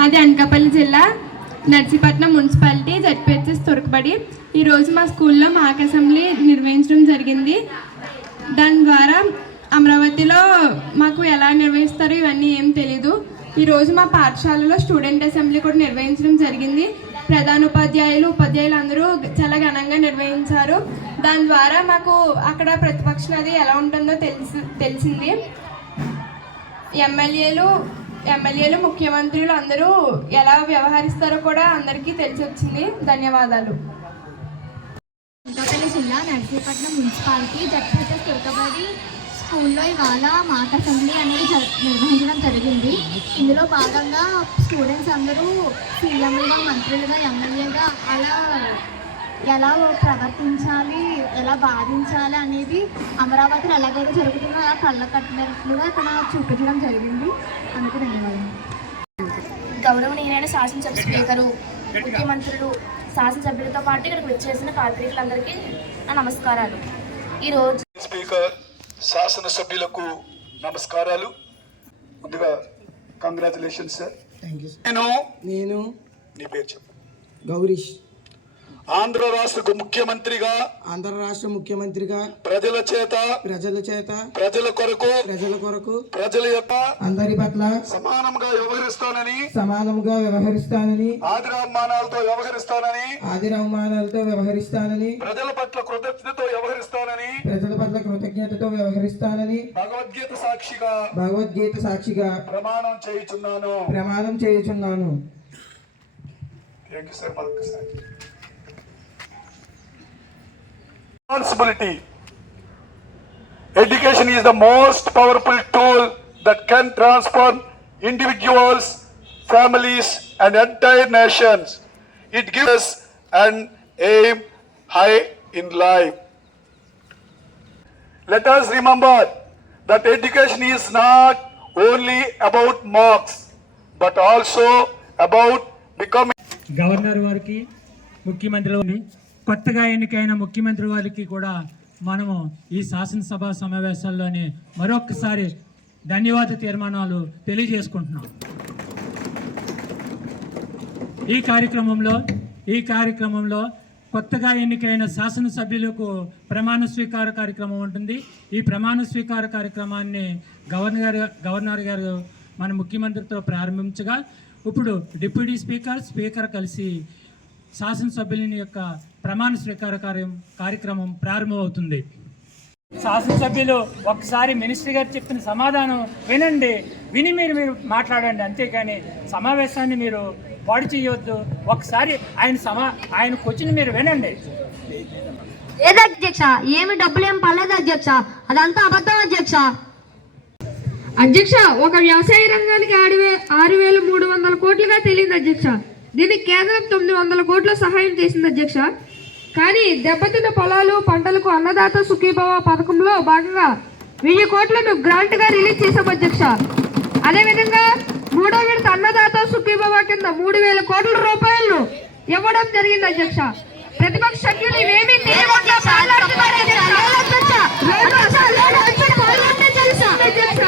మాది అనకాపల్లి జిల్లా Narsipatnam municipality ZPHS తొరకబడి. ఈరోజు మా స్కూల్లో మాక్ అసెంబ్లీ నిర్వహించడం జరిగింది. దాని ద్వారా అమరావతిలో మాకు ఎలా నిర్వహిస్తారు ఇవన్నీ ఏం తెలీదు. ఈరోజు మా పాఠశాలలో స్టూడెంట్ అసెంబ్లీ కూడా నిర్వహించడం జరిగింది. ప్రధాన ఉపాధ్యాయులు ఉపాధ్యాయులు అందరూ చాలా ఘనంగా నిర్వహించారు. దాని ద్వారా మాకు అక్కడ ప్రతిపక్షం అది ఎలా ఉంటుందో తెలిసి తెలిసింది. ఎమ్మెల్యేలు ఎమ్మెల్యేలు ముఖ్యమంత్రులు అందరూ ఎలా వ్యవహరిస్తారో కూడా అందరికీ తెలిసి వచ్చింది. ధన్యవాదాలు. అనకాపల్లి జిల్లా నర్సీపట్నం మున్సిపాలిటీ జడ్పీహెచ్ఎస్ తురకబడి స్కూల్లో ఇవాళ మాట అసెంబ్లీ అనేది జ- నిర్వహించడం జరిగింది. ఇందులో భాగంగా స్టూడెంట్స్ అందరూ సీఎంలుగా మంత్రులుగా ఎమ్మెల్యేగా అలా ఎలా ప్రవర్తించాలి ఎలా బాధించాలి అనేది అమరావతిలో ఎలాగైతే జరుగుతుందో అలా కళ్ళ కట్టినట్లుగా ఇక్కడ చూపించడం జరిగింది. అందుకు ధన్యవాదాలు. గౌరవనీయులైన శాసనసభ స్పీకరు ముఖ్యమంత్రులు శాసనసభ్యులతో పాటు ఇక్కడికి వచ్చేసిన పాత్రికులందరికీ నా నమస్కారాలు. ఈరోజు స్పీకర్ శాసనసభ్యులకు నమస్కారాలు. ముందుగా కంగ్రాచులేషన్ సార్ నేను నేను నీ పేరు చెప్పు. గౌరీష్. ఆంధ్ర రాష్ట్ర ముఖ్యమంత్రిగా ఆంధ్ర రాష్ట్ర ముఖ్యమంత్రిగా ప్రజల చేత ప్రజల చేత ప్రజల కొరకు ప్రజల కొరకు ప్రజల యొక్క అందరి పట్ల సమానంగా వ్యవహరిస్తానని సమానముగా వ్యవహరిస్తానని ఆదిరామానాలతో వ్యవహరిస్తానని ఆదిర అవమానాలతో వ్యవహరిస్తానని ప్రజల పట్ల కృతజ్ఞతతో వ్యవహరిస్తానని ప్రజల పట్ల కృతజ్ఞతతో వ్యవహరిస్తానని భగవద్గీత సాక్షిగా భగవద్గీత సాక్షిగా ప్రమాణం చేయుచున్నాను. ప్రమాణం చేయుచున్నాను. Thank you sir responsibility. Education is the most powerful tool that can transform individuals, families, and entire nations. It gives us an aim high in life. Let us remember that education is not only about marks, but also about becoming. Governor వారికి ముఖ్యమంత్రి వారికి, కొత్తగా ఎన్నికైన ముఖ్యమంత్రి వారికి కూడా మనము ఈ శాసనసభ సమావేశాల్లోనే మరొకసారి ధన్యవాద తీర్మానాలు తెలియజేసుకుంటున్నాం. ఈ కార్యక్రమంలో ఈ కార్యక్రమంలో కొత్తగా ఎన్నికైన శాసనసభ్యులకు ప్రమాణ స్వీకార కార్యక్రమం ఉంటుంది. ఈ ప్రమాణ స్వీకార కార్యక్రమాన్ని గవర్నర్ గవర్నర్ గారు మన ముఖ్యమంత్రితో ప్రారంభించగా ఇప్పుడు డిప్యూటీ స్పీకర్ స్పీకర్ కలిసి శాసనసభ్యులని యొక్క ప్రమాణ స్వీకార కార్యం కార్యక్రమం ప్రారంభమవుతుంది. శాసనసభ్యులు ఒకసారి మినిస్టర్ గారు చెప్పిన సమాధానం వినండి. విని మీరు మీరు మాట్లాడండి. అంతేకాని సమావేశాన్ని మీరు పాడు చేయవద్దు ఒకసారి ఆయన సమా ఆయన క్వశ్చన్ మీరు వినండి. లేదు అధ్యక్ష? ఏమి డబ్బులు ఏం పర్లేదు అధ్యక్ష. అదంతా అబద్ధం అధ్యక్ష. అధ్యక్ష ఒక వ్యవసాయ రంగానికి ఆరు వే ఆరు వేల మూడు వందల కోట్లుగా తెలియదు అధ్యక్ష. దీనికి కేంద్రం తొమ్మిది వందల కోట్ల సహాయం చేసింది అధ్యక్ష. కానీ దెబ్బతిన్న పొలాలు పంటలకు అన్నదాత సుఖీభవ పథకంలో భాగంగా వెయ్యి కోట్లను గ్రాంట్గా రిలీజ్ చేశాం అధ్యక్ష. అదేవిధంగా మూడో విడత అన్నదాత సుఖీభవ కింద మూడు వేల కోట్ల రూపాయలను ఇవ్వడం జరిగింది అధ్యక్ష. ప్రతిపక్ష సభ్యులు ఇవేమీ అధ్యక్ష.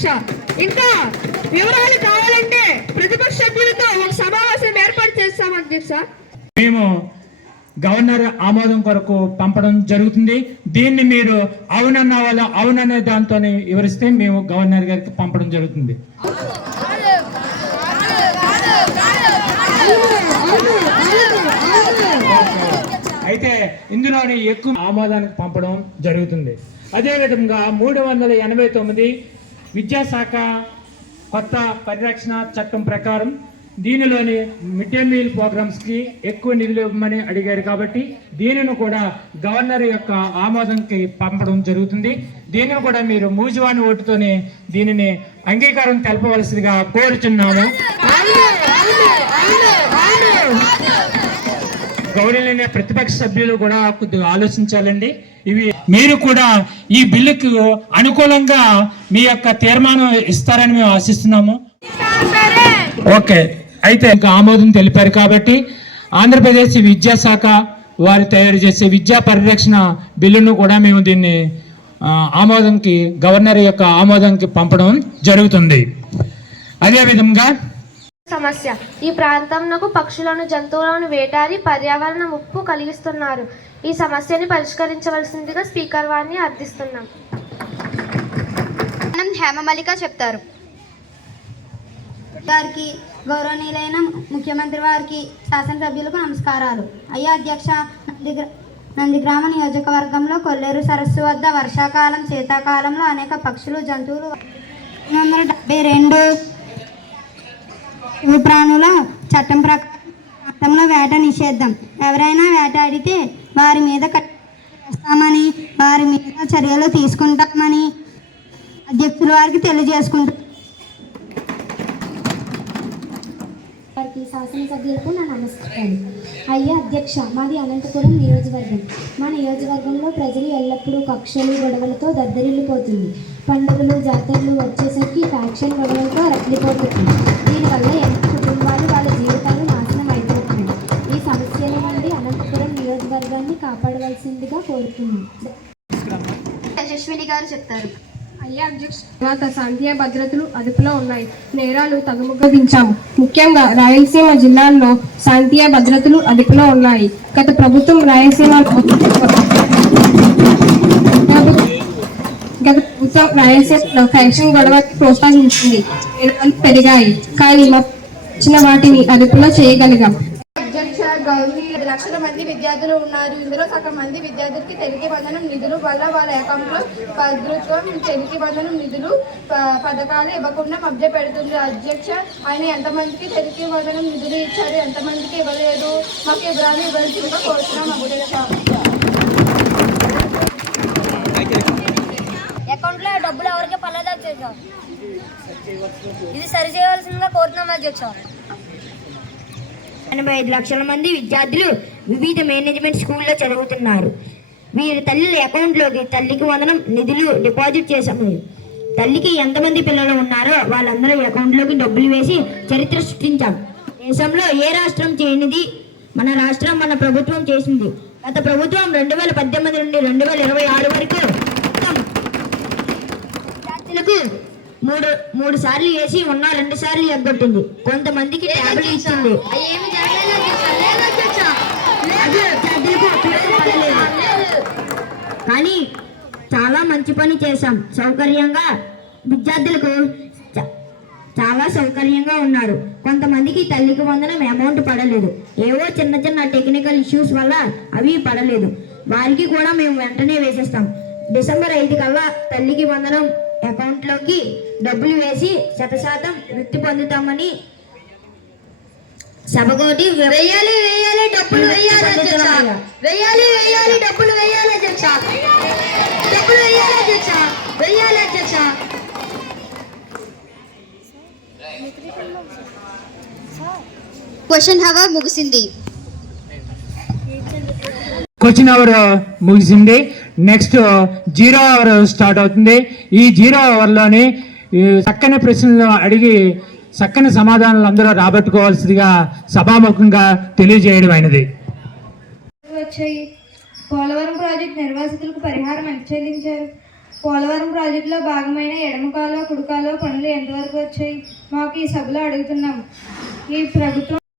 అధ్యక్ష ఇంకా వివరాలు కావాలంటే ప్రతిపక్ష సభ్యులతో ఒక సమావేశం ఏర్పాటు చేస్తాం అధ్యక్ష మేము గవర్నర్ ఆమోదం కొరకు పంపడం జరుగుతుంది. దీన్ని మీరు అవునన్న వాళ్ళ అవుననే దాంతో వివరిస్తే మేము గవర్నర్ గారికి పంపడం జరుగుతుంది. అయితే ఇందులోని ఎక్కువ ఆమోదానికి పంపడం జరుగుతుంది. అదేవిధంగా మూడు వందల ఎనభై తొమ్మిది విద్యాశాఖ కొత్త పరిరక్షణ చట్టం ప్రకారం దీనిలోని మిడ్ డే మీల్ ప్రోగ్రామ్స్కి ఎక్కువ నిధులు ఇవ్వమని అడిగారు కాబట్టి దీనిని కూడా గవర్నర్ యొక్క ఆమోదంకి పంపడం జరుగుతుంది. దీనిని కూడా మీరు మూజువాని ఓటుతోనే దీనిని అంగీకారం తెలపవలసిందిగా కోరుచున్నాము. గౌరవనీయ ప్రతిపక్ష సభ్యులు కూడా కొద్దిగా ఆలోచించాలండి. ఇవి మీరు కూడా ఈ బిల్లుకు అనుకూలంగా మీ యొక్క తీర్మానం ఇస్తారని మేము ఆశిస్తున్నాము. ఓకే అయితే ఇంకా ఆమోదం తెలిపారు కాబట్టి ఆంధ్రప్రదేశ్ విద్యాశాఖ వారు తయారు చేసే విద్యా పరిరక్షణ బిల్లును కూడా మేము దీన్ని ఆమోదంకి గవర్నర్ యొక్క ఆమోదంకి పంపడం జరుగుతుంది. అదేవిధంగా సమస్య. ఈ ప్రాంతంలో పక్షులను జంతువులను వేటాడి పర్యావరణ ముప్పు కలిగిస్తున్నారు. ఈ సమస్యని పరిష్కరించవలసిందిగా స్పీకర్ వారిని అర్థిస్తున్నాం. మనం హేమమలిక చెప్తారు. గారికి గౌరవనీయులైన ముఖ్యమంత్రి వారికి శాసనసభ్యులకు నమస్కారాలు. అయ్యా అధ్యక్ష నందిగ్ర నందిగ్రామ నియోజకవర్గంలో కొల్లేరు సరస్సు వద్ద వర్షాకాలం శీతాకాలంలో అనేక పక్షులు జంతువులు. వందల డెబ్బై రెండు ప్రాణుల చట్టం ప్రకారంలో వేట నిషేధం. ఎవరైనా వేటాడితే వారి మీద కఠిన చేస్తామని వారి మీద చర్యలు తీసుకుంటామని అధ్యక్షుల వారికి తెలియజేసుకుంటాం వారికి శాసనసభ్యులకు నా నమస్కారం. అయ్యా అధ్యక్ష మాది అనంతపురం నియోజకవర్గం. మా నియోజకవర్గంలో ప్రజలు ఎల్లప్పుడూ కక్షలు గొడవలతో దద్దరిల్లిపోతుంది. పండుగలు జాతరలు వచ్చేసరికి ఫ్యాక్షన్ గొడవలతో రగిలిపోతుంది. చేస్తారు. అయ్యా అధ్యక్ష. తర్వాత శాంతియ భద్రతలు అదుపులో ఉన్నాయి. నేరాలు తగుముగ్గా దించాము ముఖ్యంగా రాయలసీమ జిల్లాల్లో శాంతియ భద్రతలు అదుపులో ఉన్నాయి. గత ప్రభుత్వం రాయలసీమలో గత ప్రభుత్వం రాయలసీమలో ఫ్యాక్షన్ గొడవకి ప్రోత్సహించింది. నేరాలు పెరిగాయి. కానీ మా ఇచ్చిన వాటిని అదుపులో చేయగలిగాం. ఐదు లక్షల మంది విద్యార్థులు ఉన్నారు. ఇందులో సగం మంది విద్యార్థులకి తెలుగు బంధనం నిధులు వల్ల వాళ్ళ అకౌంట్లో ప్రభుత్వం తెలుగు బంధనం నిధులు ప- పథకాలు ఇవ్వకుండా మధ్య పెడుతుంది. అధ్యక్ష ఆయన ఎంతమందికి తెలుగు బంధనం నిధులు ఇచ్చారు? ఎంతమందికి ఇవ్వలేదు? మాకు ఇవ్వరాలు ఇవ్వాల్సిందిగా కోరుతున్నాం. అధ్యక్ష అకౌంట్లో డబ్బులు ఎవరికి పర్లేదు అధ్యక్ష. ఇది సరి చేయవలసిందిగా కోరుతున్నాం అధ్యక్ష. ఎనభై ఐదు లక్షల మంది విద్యార్థులు వివిధ మేనేజ్మెంట్ స్కూల్లో చదువుతున్నారు. వీరి తల్లుల అకౌంట్లోకి తల్లికి వందనం నిధులు డిపాజిట్ చేశాము. తల్లికి ఎంతమంది పిల్లలు ఉన్నారో వాళ్ళందరూ అకౌంట్లోకి డబ్బులు వేసి చరిత్ర సృష్టించాం. దేశంలో ఏ రాష్ట్రం చేయనిది? మన రాష్ట్రం మన ప్రభుత్వం చేసింది. గత ప్రభుత్వం రెండు వేల పద్దెనిమిది నుండి రెండు వేల ఇరవై ఆరు వరకు మొత్తం విద్యార్థులకు మూడు మూడు సార్లు వేసి ఉన్న రెండు సార్లు ఎగ్గొట్టింది. కొంతమందికి ట్యాబ్లు ఇచ్చింది. కానీ చాలా మంచి పని చేశాం. సౌకర్యంగా విద్యార్థులకు చాలా సౌకర్యంగా ఉన్నారు కొంతమందికి తల్లికి వందనం అమౌంట్ పడలేదు. ఏవో చిన్న చిన్న టెక్నికల్ ఇష్యూస్ వల్ల అవి పడలేదు. వారికి కూడా మేము వెంటనే వేసేస్తాం. డిసెంబర్ ఐదు కల్లా తల్లికి వందనం అకౌంట్లోకి డబ్బులు వేసి శతశాతం వృత్తి పొందుతామని సభకోటి వేయాలి వేయాలి డబ్బులు వేయాలి అధ్యక్ష. వేయాలి వేయాలి డబ్బులు వేయాలి అధ్యక్ష. డబ్బులు వేయాలి అధ్యక్ష. వేయాలి అధ్యక్ష. క్వశ్చన్ హవా ముగిసింది? క్వశ్చన్ అవర్ uh, ముగిసింది. Next uh, zero hour start అవుతుంది. ఈ జీరో అవర్లోని చక్కని ప్రశ్నలు అడిగి చక్కని సమాధానాలు అందరూ రాబట్టుకోవాల్సిందిగా సభాముఖంగా తెలియజేయడం అయినది. వచ్చాయి. పోలవరం ప్రాజెక్టు నిర్వాసితులకు పరిహారం ఎంత చెల్లించారు పోలవరం ప్రాజెక్టులో భాగమైన ఎడమకాలో కుడుకాలో పనులు ఎంతవరకు వచ్చాయి? మాకు ఈ సభలో అడుగుతున్నాం ఈ ప్రభుత్వం